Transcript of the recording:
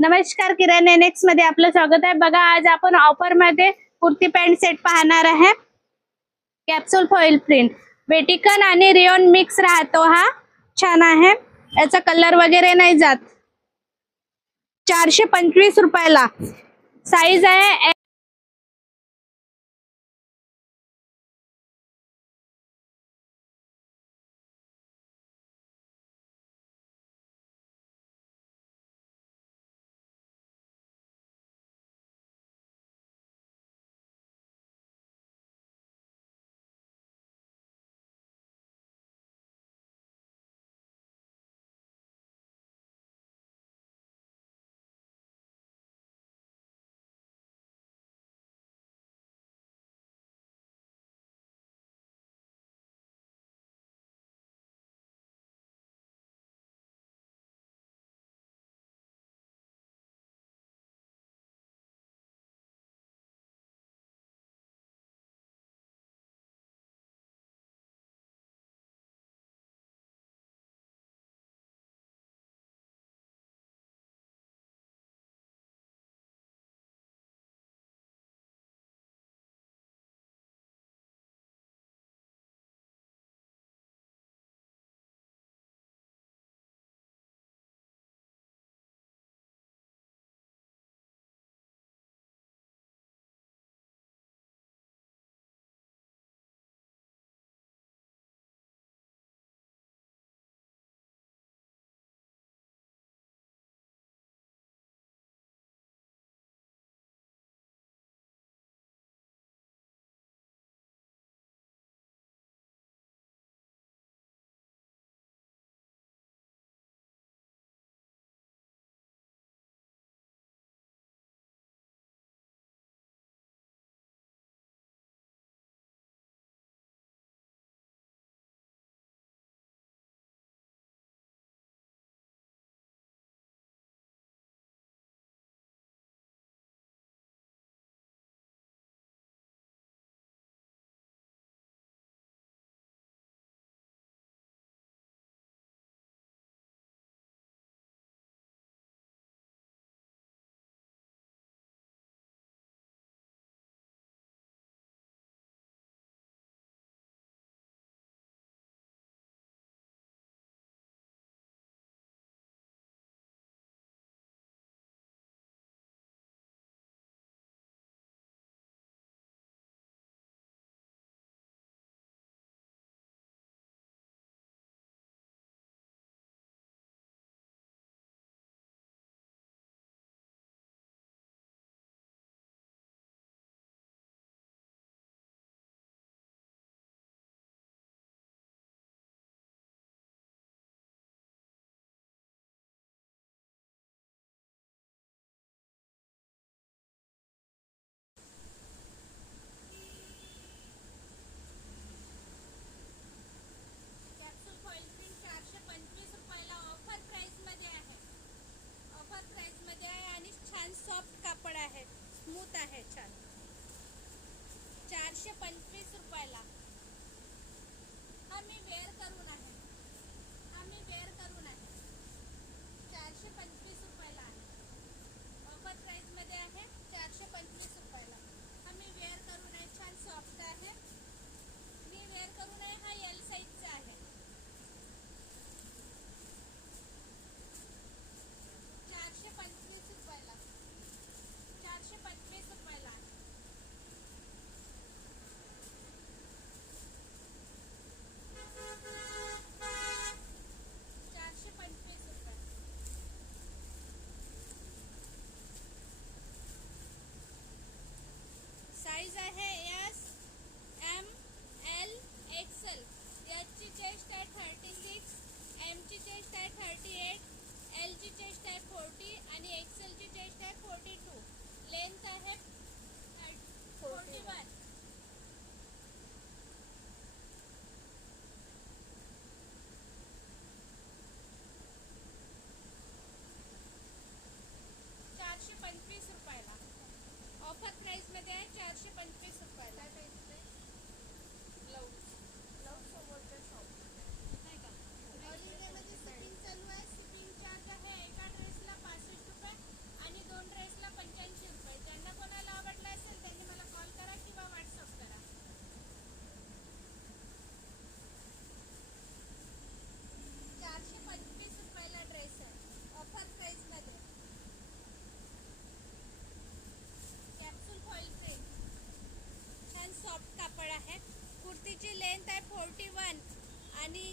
नमस्कार, किरण एनेक्स मध्ये आपलं स्वागत आहे। बघा, आज आपण ऑफर मध्ये कुर्ती पॅन्ट सेट पाहणार आहे। कॅप्सूल फॉइल प्रिंट वेटिकन आणि रिओन मिक्स राहतो हा। छान आहे, याचा कलर वगैरे नाही जात। 425 रुपयाला। साईज आहे कॅप्सूल फॉइल प्रिंट 425 रुपयाला। ऑफर प्राइस मध्ये आहे। ऑफर प्राइस मध्ये आहे आणि छान सॉफ्ट कापड आहे, स्मूथ आहे छान। 425 रुपयाला। हा मी वेअर करून आहे, 425 रुपयाला आहे। ऑफर प्राइस मध्ये आहे, 425 रुपयाला। हा मी वेअर करून आहे, छान सॉफ्ट आहे। मी वेअर करून आहे, हा एल साइजचा आहे। 425 रुपयाला, 425 रुपयाला आहे। 425 रुपये। साईज आहे S, M, L, XL. H ची चेस्ट आहे 36, एम ची चेस्ट आहे 38, एल ची चेस्ट आहे 40 आणि एक्सेल ची चेस्ट आहे 42। लेंथ आहे 41। रुपयाला। ऑफर प्राइस मध्ये आहे, 425 रुपयाला। ब्लाउज सोबतचा शॉप नाही का? ऑल इंडियामध्ये शिपिंग चालू आहे। शिपिंग चार्ज आहे एका ड्रेसला 65 रुपये आणि